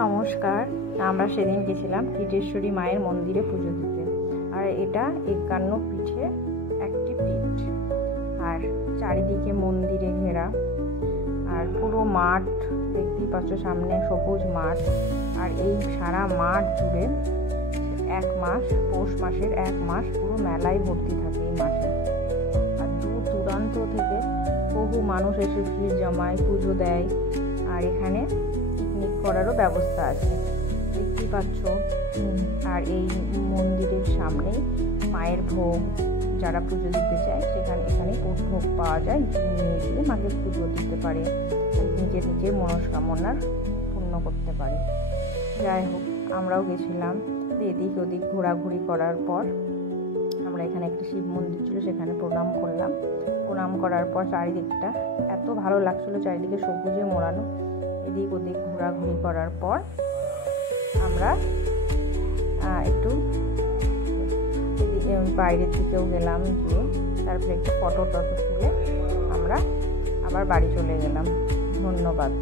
নমস্কার। আমরা সেদিন গেছিলাম কিটেশ্বরী মায়ের মন্দিরে পুজো দিতে। আর এটা 51 পিঠে একটি পিঠ, আর চারিদিকে মন্দিরে ঘেরা, আর পুরো মাঠ দেখতেই পাচ্ছ, সামনে সবুজ মাঠ। আর এই সারা মাঠ জুড়ে 1 মাস, পৌষ মাসের 1 মাস পুরো মেলায় ভর্তি থাকে এই মাঠে। আর দূর দূরান্ত থেকে বহু মানুষ এসে ভিড় জমায়, পুজো দেয়। আর এখানে পিকনিক করারও ব্যবস্থা আছে, দেখতেই পাচ্ছ। আর এই মন্দিরের সামনেই মায়ের ভোগ, যারা পুজো দিতে চায় এখানে ভোগ পাওয়া যায়, নিয়ে গিয়ে মাকে পুজো দিতে পারে, নিজের মনস্কামনার পূর্ণ করতে পারে। যাই হোক, আমরাও গেছিলাম। এদিক ওদিক ঘোরাঘুরি করার পর আমরা এখানে একটা শিব মন্দির ছিল, সেখানে প্রণাম করলাম। প্রণাম করার পর চারিদিকটা এত ভালো লাগছিলো, চারিদিকে সবুজে মোড়ানো। এদিক ওদিক ঘোরাঘুরি করার পর আমরা একটু বাইরের দিকেও গেলাম, গিয়ে তারপরে একটু ফটো তুলে আমরা আবার বাড়ি চলে গেলাম। ধন্যবাদ।